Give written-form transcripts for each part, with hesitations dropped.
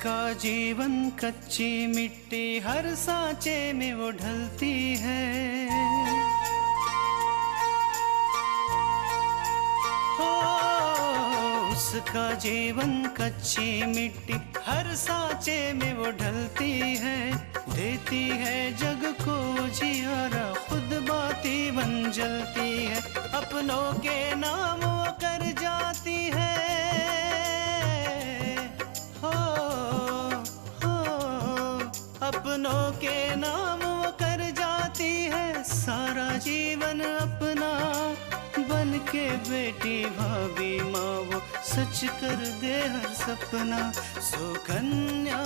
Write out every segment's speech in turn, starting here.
उसका जीवन कच्ची मिट्टी हर सांचे में वो ढलती है। हो उसका जीवन कच्ची मिट्टी हर सांचे में वो ढलती है। देती है जग को जियारा खुद बाती बन जलती है। अपनों के नाम वो कर जाती है। अपनों के नाम वो कर जाती है। सारा जीवन अपना बन के बेटी भाभी माँ वो सच कर दे हर सपना। सुकन्या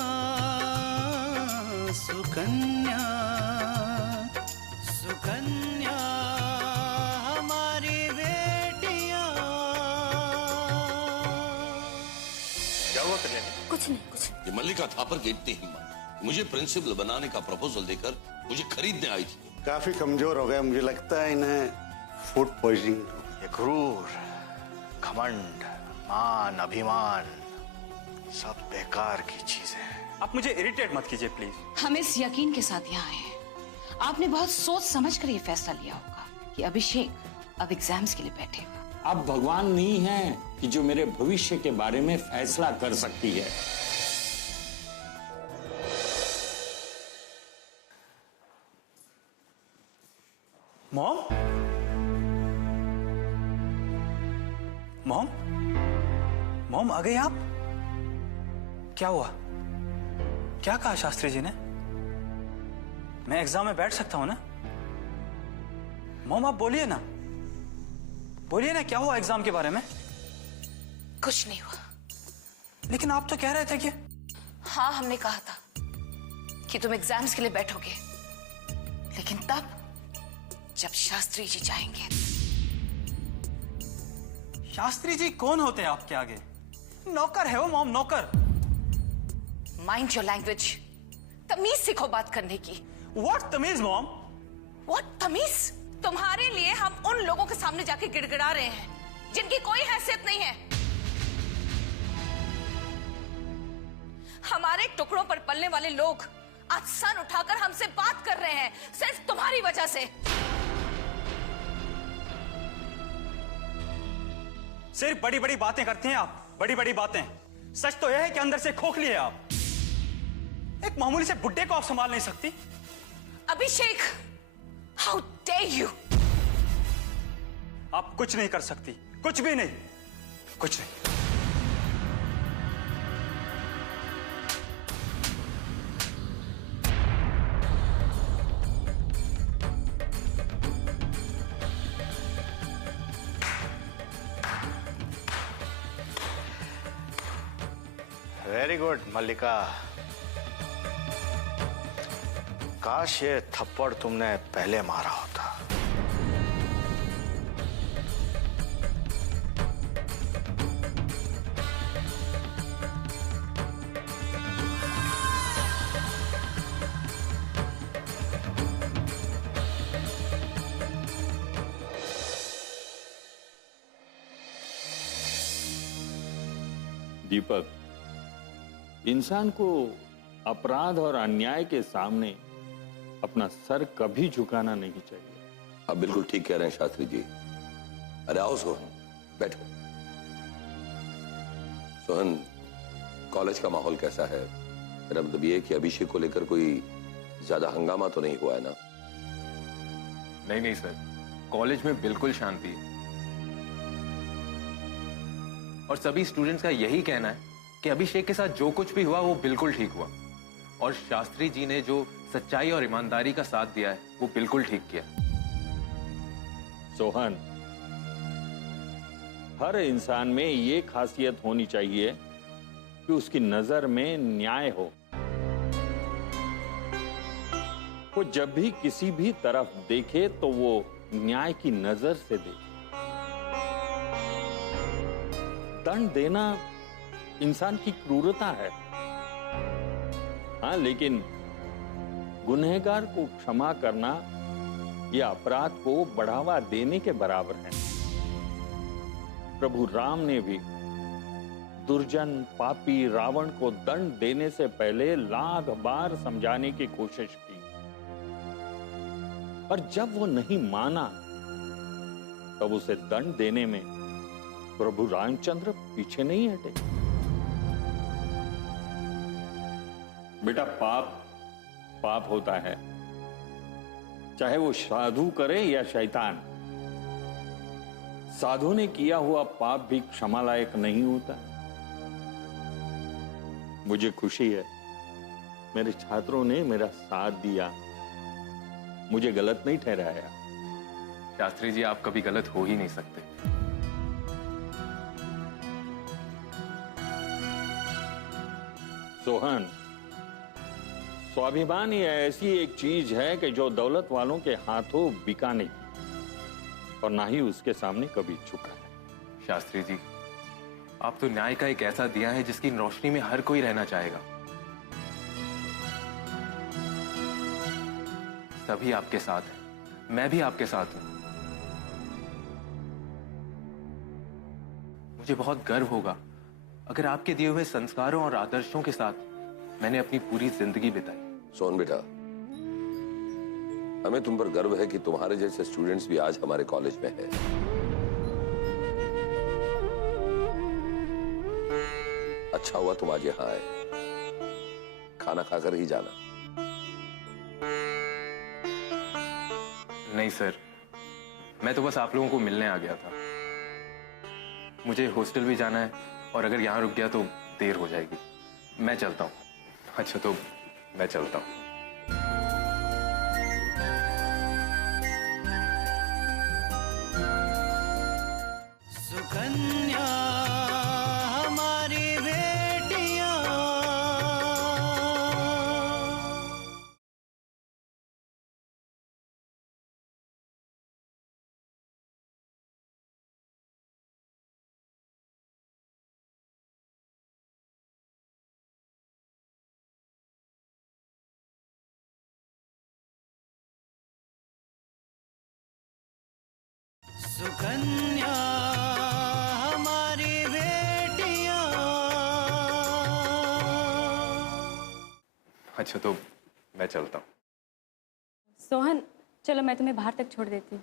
सुकन्या सुकन्या हमारी बेटियाँ। क्या हुआ कल्याणी? कुछ नहीं। ये मल्लिका थापर की इतनी हिम्मत, मुझे प्रिंसिपल बनाने का प्रपोजल देकर मुझे खरीदने आई थी। काफी कमजोर हो गया, मुझे लगता है इन्हें फूड पॉइजनिंग। ये क्रूर, घमंड, मान, अभिमान सब बेकार की चीजें हैं। आप मुझे इरिटेट मत कीजिए प्लीज। हम इस यकीन के साथ यहाँ आए हैं, आपने बहुत सोच समझ कर ये फैसला लिया होगा कि अभिषेक अब एग्जाम्स के लिए बैठेगा। आप भगवान नहीं हैं कि जो मेरे भविष्य के बारे में फैसला कर सकती है। मॉम, मॉम, मॉम आ गई आप? क्या हुआ? क्या कहा शास्त्री जी ने? मैं एग्जाम में बैठ सकता हूं ना? मॉम आप बोलिए ना, बोलिए ना, क्या हुआ एग्जाम के बारे में? कुछ नहीं हुआ। लेकिन आप तो कह रहे थे कि हाँ, हमने कहा था कि तुम एग्जाम्स के लिए बैठोगे, लेकिन तब जब शास्त्री जी चाहेंगे। शास्त्री जी कौन होते हैं आपके आगे? नौकर है वो मॉम, नौकर। माइंड योर लैंग्वेज, तमीज सीखो बात करने की। व्हाट तमीज मॉम? व्हाट तमीज? तुम्हारे लिए हम उन लोगों के सामने जाके गिड़गिड़ा रहे हैं जिनकी कोई हैसियत नहीं है। हमारे टुकड़ों पर पलने वाले लोग आज सर उठाकर हमसे बात कर रहे हैं सिर्फ तुम्हारी वजह से। सिर्फ बड़ी बड़ी बातें करती हैं आप, बड़ी बड़ी बातें। सच तो यह है कि अंदर से खोखली है आप। एक मामूली से बुड्ढे को आप संभाल नहीं सकती। अभिषेक, हाउ डेयर यू! आप कुछ नहीं कर सकती, कुछ भी नहीं, कुछ नहीं। वेरी गुड मल्लिका। काश ये थप्पड़ तुमने पहले मारा होता। दीपक, इंसान को अपराध और अन्याय के सामने अपना सर कभी झुकाना नहीं चाहिए। आप बिल्कुल ठीक कह रहे हैं शास्त्री जी। अरे आओ सोहन, बैठो। सोहन, कॉलेज का माहौल कैसा है? मेरा मतलब ये कि अभिषेक को लेकर कोई ज्यादा हंगामा तो नहीं हुआ है ना? नहीं नहीं सर, कॉलेज में बिल्कुल शांति है और सभी स्टूडेंट्स का यही कहना है कि अभिषेक के साथ जो कुछ भी हुआ वो बिल्कुल ठीक हुआ और शास्त्री जी ने जो सच्चाई और ईमानदारी का साथ दिया है वो बिल्कुल ठीक किया। सोहन, हर इंसान में ये खासियत होनी चाहिए कि उसकी नजर में न्याय हो। वो जब भी किसी भी तरफ देखे तो वो न्याय की नजर से देखे। दंड देना इंसान की क्रूरता है, हाँ, लेकिन गुनहगार को क्षमा करना यह अपराध को बढ़ावा देने के बराबर है। प्रभु राम ने भी दुर्जन पापी रावण को दंड देने से पहले लाख बार समझाने की कोशिश की, और जब वो नहीं माना तब उसे दंड देने में प्रभु रामचंद्र पीछे नहीं हटे। बेटा, पाप पाप होता है, चाहे वो साधु करे या शैतान। साधु ने किया हुआ पाप भी क्षमा लायक नहीं होता। मुझे खुशी है मेरे छात्रों ने मेरा साथ दिया, मुझे गलत नहीं ठहराया। शास्त्री जी, आप कभी गलत हो ही नहीं सकते। सोहन, स्वाभिमान ही ऐसी एक चीज है कि जो दौलत वालों के हाथों बिका नहीं और ना ही उसके सामने कभी झुका है। शास्त्री जी, आप तो न्याय का एक ऐसा दिया है जिसकी रोशनी में हर कोई रहना चाहेगा। सभी आपके साथ हैं, मैं भी आपके साथ हूं। मुझे बहुत गर्व होगा अगर आपके दिए हुए संस्कारों और आदर्शों के साथ मैंने अपनी पूरी जिंदगी बिताई। सोहन बेटा, हमें तुम पर गर्व है कि तुम्हारे जैसे स्टूडेंट्स भी आज हमारे कॉलेज में हैं। अच्छा हुआ तुम आज यहाँ आए, खाना खाकर ही जाना। नहीं सर, मैं तो बस आप लोगों को मिलने आ गया था। मुझे हॉस्टल भी जाना है और अगर यहाँ रुक गया तो देर हो जाएगी। मैं चलता हूँ। अच्छा, तो मैं चलता हूँ। सुकन्या हमारी बेटियां, सुकन्या हमारी बेटियां। अच्छा, तो मैं चलता हूँ। सोहन, चलो मैं तुम्हें बाहर तक छोड़ देती हूँ।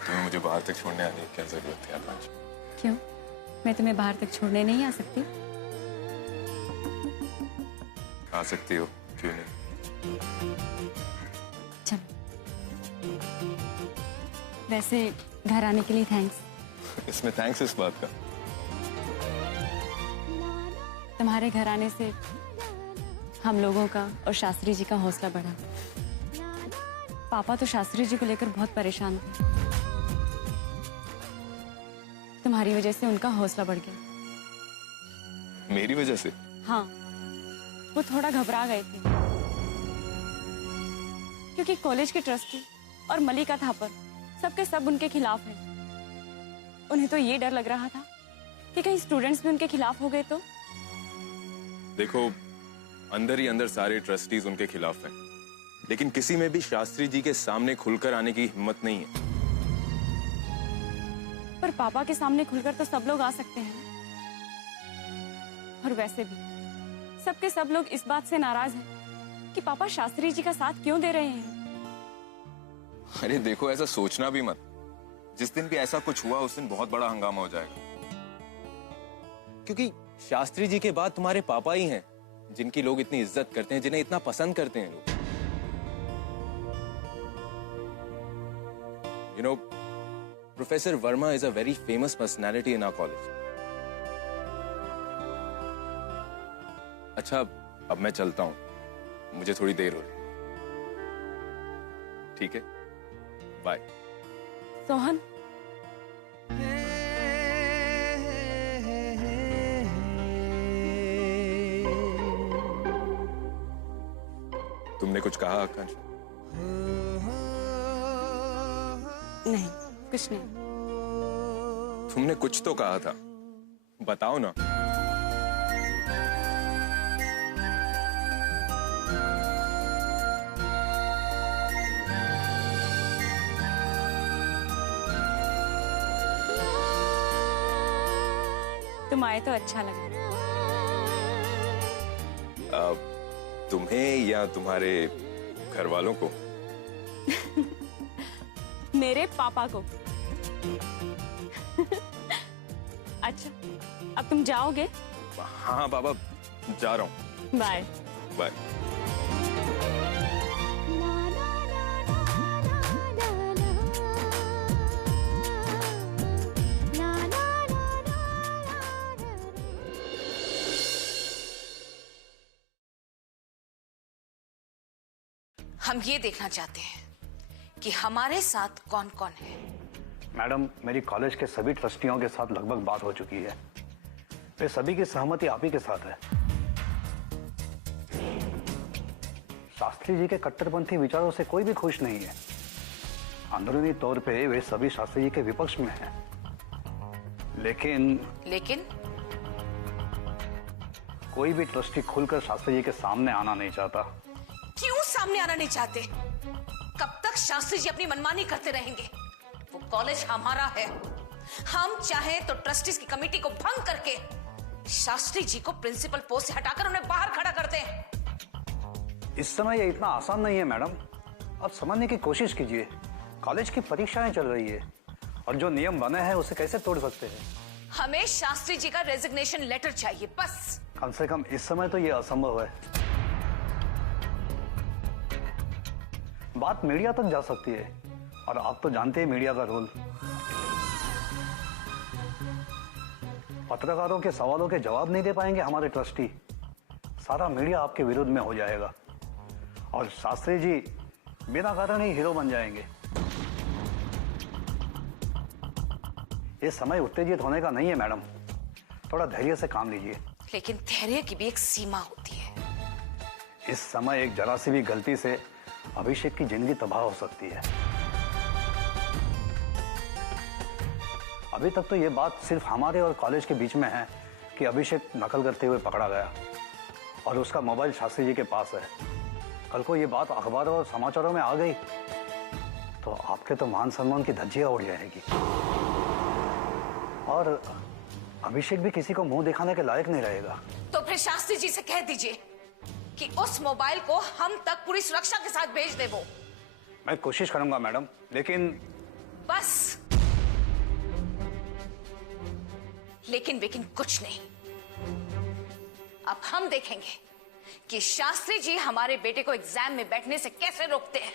तुम्हें मुझे बाहर तक छोड़ने आने की क्या जरूरत है आकांक्षा? क्यों? मैं तुम्हें बाहर तक छोड़ने नहीं आ सकती? आ सकती हो, क्यों नहीं? चल। वैसे घर आने के लिए थैंक्स। इसमें थैंक्स इस बात का? तुम्हारे घर आने से हम लोगों का और शास्त्री जी का हौसला बढ़ा। पापा तो शास्त्री जी को लेकर बहुत परेशान थे। तुम्हारी वजह से उनका हौसला बढ़ गया। मेरी वजह से? हाँ, वो थोड़ा घबरा गए थे क्योंकि कॉलेज के ट्रस्टी और मलिका थापर सबके सब उनके खिलाफ हैं। उन्हें तो ये डर लग रहा था कि कहीं स्टूडेंट्स भी उनके खिलाफ हो गए तो। देखो, अंदर ही अंदर सारे ट्रस्टीज उनके खिलाफ हैं, लेकिन किसी में भी शास्त्री जी के सामने खुलकर आने की हिम्मत नहीं है। पर पापा के सामने खुलकर तो सब लोग आ सकते हैं। और वैसे भी सबके सब लोग इस बात से नाराज हैं कि पापा शास्त्री जी का साथ क्यों दे रहे हैं। अरे देखो, ऐसा सोचना भी मत। जिस दिन भी ऐसा कुछ हुआ उस दिन बहुत बड़ा हंगामा हो जाएगा, क्योंकि शास्त्री जी के बाद तुम्हारे पापा ही हैं जिनकी लोग इतनी इज्जत करते हैं, जिन्हें इतना पसंद करते हैं लोग। You know, Professor Verma is a very famous personality in our college. अच्छा, अब मैं चलता हूं, मुझे थोड़ी देर हो रही। ठीक है, बाय। सोहन, तुमने कुछ कहा आकांक्षा? नहीं, कुछ नहीं। तुमने कुछ तो कहा था। बताओ ना। तुम आए तो अच्छा लगा। तुम्हें या तुम्हारे घर वालों को? मेरे पापा को। अच्छा, अब तुम जाओगे? हाँ बाबा, जा रहा हूँ। Bye bye. हम ये देखना चाहते हैं कि हमारे साथ कौन कौन है। मैडम, मेरी कॉलेज के सभी ट्रस्टियों के साथ लगभग बात हो चुकी है। वे सभी की सहमति आप ही के साथ है। शास्त्री जी के कट्टरपंथी विचारों से कोई भी खुश नहीं है। अंदरूनी तौर पे वे सभी शास्त्री जी के विपक्ष में हैं। लेकिन कोई भी ट्रस्टी खुलकर शास्त्री जी के सामने आना नहीं चाहता। क्यों सामने आना नहीं चाहते? कब तक शास्त्री जी अपनी मनमानी करते रहेंगे? वो कॉलेज हमारा है। हम चाहे तो ट्रस्टीज की कमेटी को भंग करके शास्त्री जी को प्रिंसिपल पोस्ट से हटाकर उन्हें बाहर खड़ा करते हैं। इस समय ये इतना आसान नहीं है मैडम। आप समझने की कोशिश कीजिए। कॉलेज की परीक्षाएं चल रही है और जो नियम बने हैं उसे कैसे तोड़ सकते हैं? हमें शास्त्री जी का रेजिग्नेशन लेटर चाहिए, बस। कम से कम इस समय तो ये असंभव है। बात मीडिया तक जा सकती है और आप तो जानते हैं मीडिया का रोल। पत्रकारों के सवालों के जवाब नहीं दे पाएंगे हमारे ट्रस्टी, सारा मीडिया आपके विरुद्ध में हो जाएगा और शास्त्री जी बिना कारण ही हीरो बन जाएंगे। ये समय उत्तेजित होने का नहीं है मैडम, थोड़ा धैर्य से काम लीजिए। लेकिन धैर्य की भी एक सीमा होती है। इस समय एक जरा सी भी गलती से अभिषेक की जिंदगी तबाह हो सकती है। अभी तक तो ये बात सिर्फ हमारे और कॉलेज के बीच में है कि अभिषेक नकल करते हुए पकड़ा गया और उसका मोबाइल शास्त्री जी के पास है। कल को ये बात अखबारों और समाचारों में आ गई तो आपके तो मान सम्मान की धज्जियां उड़ जाएगी और अभिषेक भी किसी को मुंह दिखाने के लायक नहीं रहेगा। तो फिर शास्त्री जी से कह दीजिए कि उस मोबाइल को हम तक पूरी सुरक्षा के साथ भेज दे। वो मैं कोशिश करूंगा मैडम, लेकिन बस। लेकिन कुछ नहीं। अब हम देखेंगे कि शास्त्री जी हमारे बेटे को एग्जाम में बैठने से कैसे रोकते हैं।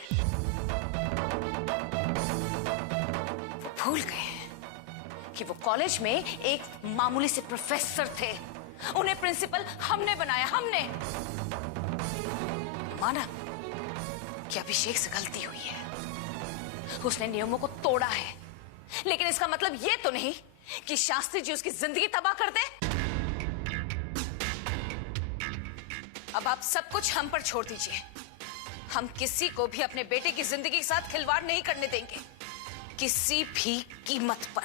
वो भूल गए हैं कि वो कॉलेज में एक मामूली से प्रोफेसर थे। उन्हें प्रिंसिपल हमने बनाया, हमने। माना कि अभिषेक से गलती हुई है, उसने नियमों को तोड़ा है, लेकिन इसका मतलब यह तो नहीं कि शास्त्री जी उसकी जिंदगी तबाह कर दे। अब आप सब कुछ हम पर छोड़ दीजिए। हम किसी को भी अपने बेटे की जिंदगी के साथ खिलवाड़ नहीं करने देंगे, किसी भी कीमत पर।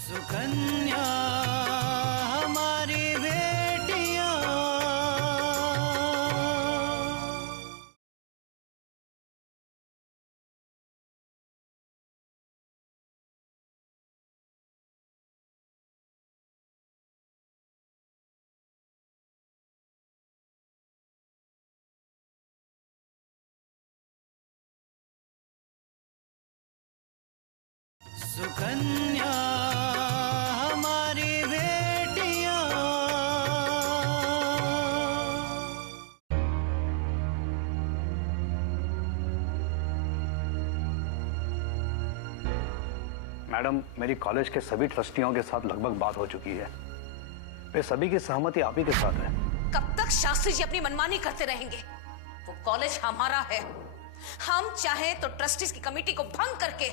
सुकन्या हमारी बेटियां, सुकन्या हमारी बेटियां। मैडम, मेरी कॉलेज के सभी ट्रस्टियों के साथ लगभग बात हो चुकी है। वे सभी की सहमति आप ही के साथ है। कब तक शास्त्री जी अपनी मनमानी करते रहेंगे? वो कॉलेज हमारा है। हम चाहे तो ट्रस्टीज की कमेटी को भंग करके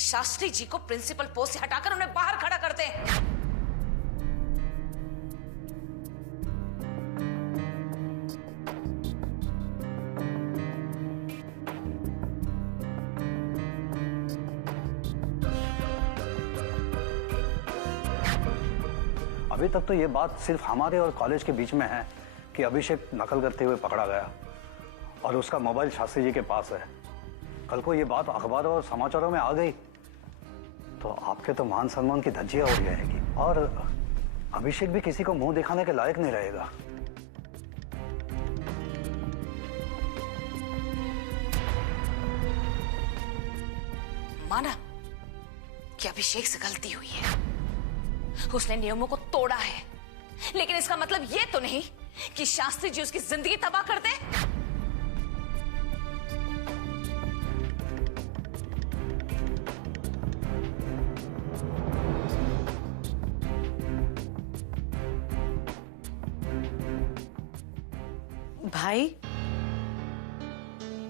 शास्त्री जी को प्रिंसिपल पोस्ट से हटाकर उन्हें बाहर खड़ा करते हैं। अभी तक तो ये बात सिर्फ हमारे और कॉलेज के बीच में है कि अभिषेक नकल करते हुए पकड़ा गया और उसका मोबाइल शास्त्री जी के पास है। कल को ये बात अखबारों और समाचारों में आ गई तो आपके तो मान सम्मान की धज्जियां उड़ जाएगी और अभिषेक भी किसी को मुंह दिखाने के लायक नहीं रहेगा। माना कि अभिषेक से गलती हुई है, उसने नियमों को तोड़ा है, लेकिन इसका मतलब ये तो नहीं कि शास्त्री जी उसकी जिंदगी तबाह कर दे।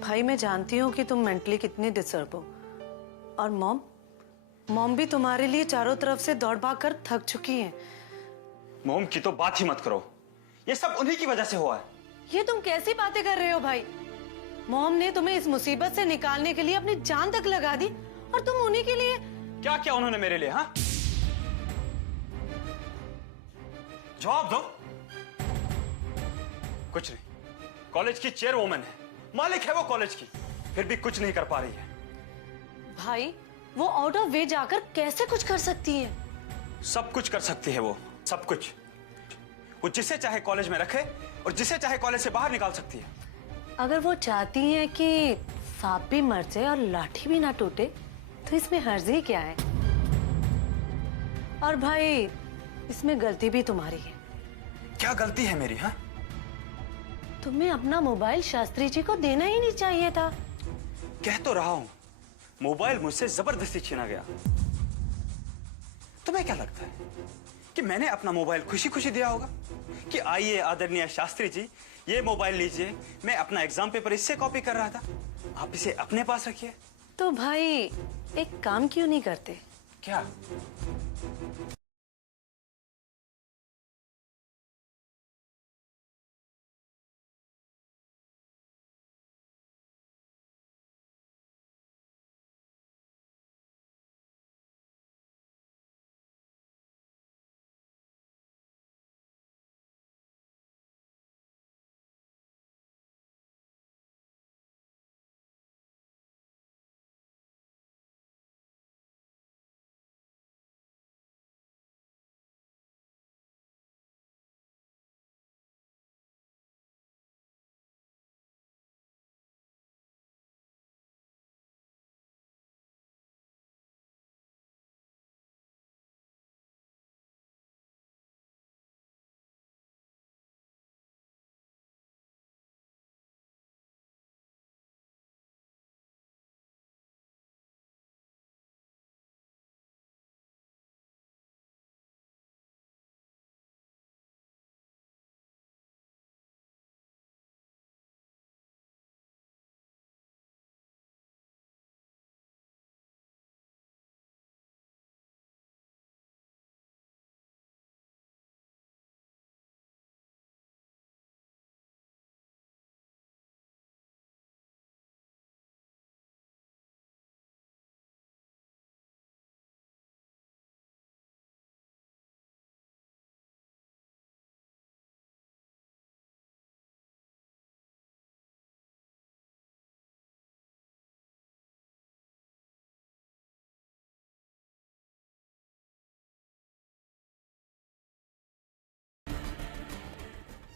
भाई मैं जानती हूँ कि तुम मेंटली कितनी डिस्टर्ब हो, और मॉम भी तुम्हारे लिए चारों तरफ से दौड़ भाग कर थक चुकी है। मोम की तो बात ही मत करो, ये सब उन्हीं की वजह से हुआ है। ये तुम कैसी बातें कर रहे हो भाई? मॉम ने तुम्हें इस मुसीबत से निकालने के लिए अपनी जान तक लगा दी और तुम उन्हीं के लिए। क्या क्या उन्होंने मेरे लिए? हाँ, जवाब दो। कुछ नहीं, कॉलेज की चेयरवुमन है, मालिक है वो कॉलेज की, फिर भी कुछ नहीं कर पा रही है। भाई वो आउट ऑफ वे जाकर कैसे कुछ कर सकती है? सब कुछ कर सकती है वो, सब कुछ। वो जिसे चाहे कॉलेज में रखे और जिसे चाहे कॉलेज से बाहर निकाल सकती है। अगर वो चाहती है कि सांप भी मर जाए और लाठी भी ना टूटे तो इसमें हर्ज ही क्या है? और भाई इसमें गलती भी तुम्हारी है। क्या गलती है मेरी? हाँ, तुम्हें अपना मोबाइल शास्त्री जी को देना ही नहीं चाहिए था। कह तो रहा हूं, मोबाइल मुझसे जबरदस्ती छीना गया। तुम्हें क्या लगता है कि मैंने अपना मोबाइल खुशी खुशी दिया होगा कि आइए आदरणीय शास्त्री जी, ये मोबाइल लीजिए, मैं अपना एग्जाम पेपर इससे कॉपी कर रहा था, आप इसे अपने पास रखिए। तो भाई एक काम क्यों नहीं करते? क्या?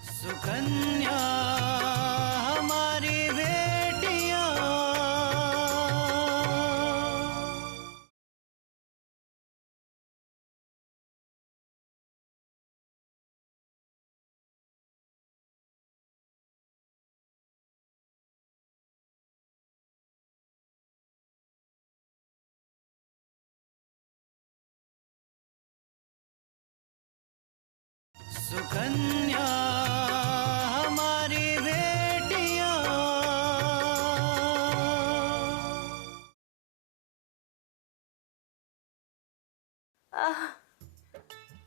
सुकन्या हमारी बेटियां, सुकन्या हमारी बेटियां।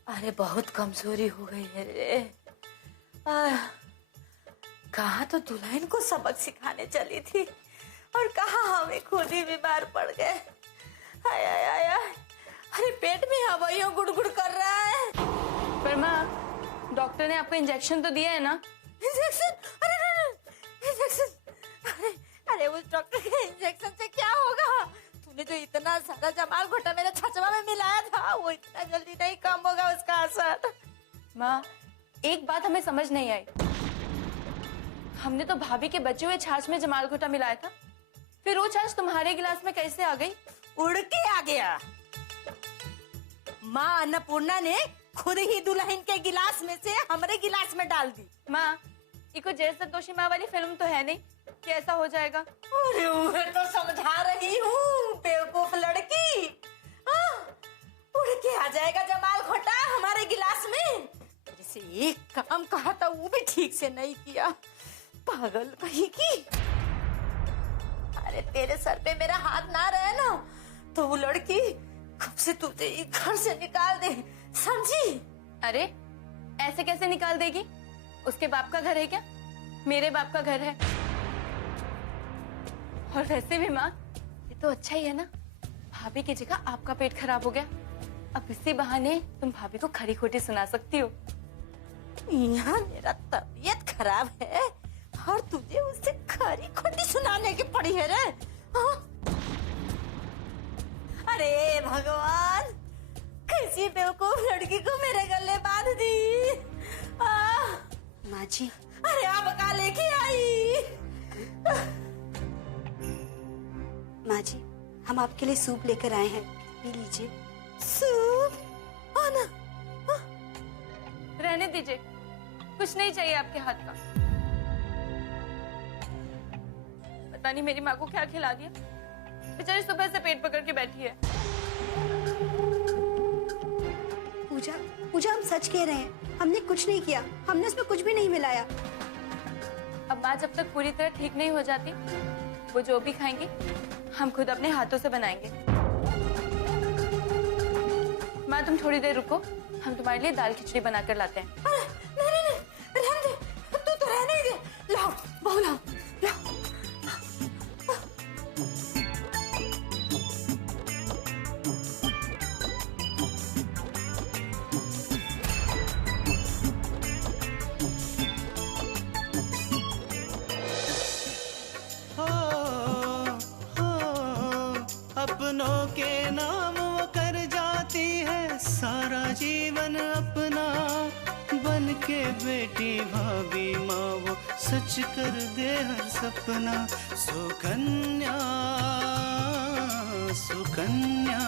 अरे बहुत कमजोरी हो गई है रे। कहाँ तो दुल्हन को सबक सिखाने चली थी और कहाँ हमें खुद ही बीमार पड़ गए। आय आय आय आय, अरे पेट में हवाइयों गुड़गुड़ कर रहा है। पर माँ, डॉक्टर ने आपको इंजेक्शन तो दिया है ना? इंजेक्शन? अरे इंजेक्शन, अरे उस डॉक्टर के इंजेक्शन से क्या होगा? तूने जो इतना सारा जमाल घोटा मेरे छचवा में मिलाया था, वो इतना जल्दी नहीं कम होगा उसका असर। माँ, एक बात हमें समझ नहीं आई। हमने तो भाभी के बचे हुए छाछ में जमाल घोटा मिलाया था, फिर वो छाछ तुम्हारे गिलास में कैसे आ गई? उड़ के आ गया। माँ अन्नपूर्णा ने खुद ही दुल्हन के गिलास में से हमारे गिलास में डाल दी। माँ, ये कोई जय संतोषी माँ वाली फिल्म तो है नहीं कि ऐसा हो जाएगा। अरे मैं तो समझा रही हूँ बेवकूफ लड़की। उड़ के आ जाएगा जमाल घोटा हमारे गिलास में। जैसे एक काम कहा था वो भी ठीक से नहीं किया, पागल कहीं की। अरे तेरे सर पे मेरा हाथ ना रहे ना तो वो लड़की कब से तुझे घर से निकाल दे, समझी? अरे ऐसे कैसे निकाल देगी? उसके बाप का घर है क्या? मेरे बाप का घर है। और वैसे भी माँ, ये तो अच्छा ही है ना, भाभी की जगह आपका पेट खराब हो गया। अब इसी बहाने तुम भाभी को खरी खोटी सुना सकती हो। यहाँ मेरा तबीयत खराब है और तुझे उससे खरी खोटी सुनाने की पड़ी है रे? हाँ? अरे भगवान, कैसी बेवकूफ लड़की को मेरे गले बांध दी। माँ जी, अरे आप का लेके आई? माँ जी, हम आपके लिए सूप लेकर आए हैं, पी लीजिए। सूप? आना। रहने दीजिए, कुछ नहीं चाहिए आपके हाथ का। पता नहीं मेरी माँ को क्या खिला दिया, बेचारी सुबह से पेट पकड़ के बैठी है। पूजा, पूजा, हम सच कह रहे हैं, हमने कुछ नहीं किया, हमने उसमें कुछ भी नहीं मिलाया। अब माँ जब तक पूरी तरह ठीक नहीं हो जाती, वो जो भी खाएंगे हम खुद अपने हाथों से बनाएंगे। माँ तुम थोड़ी देर रुको, हम तुम्हारे लिए दाल खिचड़ी बनाकर लाते हैं। नहीं, रहने दे, तू तो रहने ही दे। लाओ, बहू लाओ, लाओ। अपनों के नाम वो कर जाती है सारा जीवन अपना, बन के बेटी भाभी माँ वो सच कर दे हर सपना। सुकन्या, सुकन्या।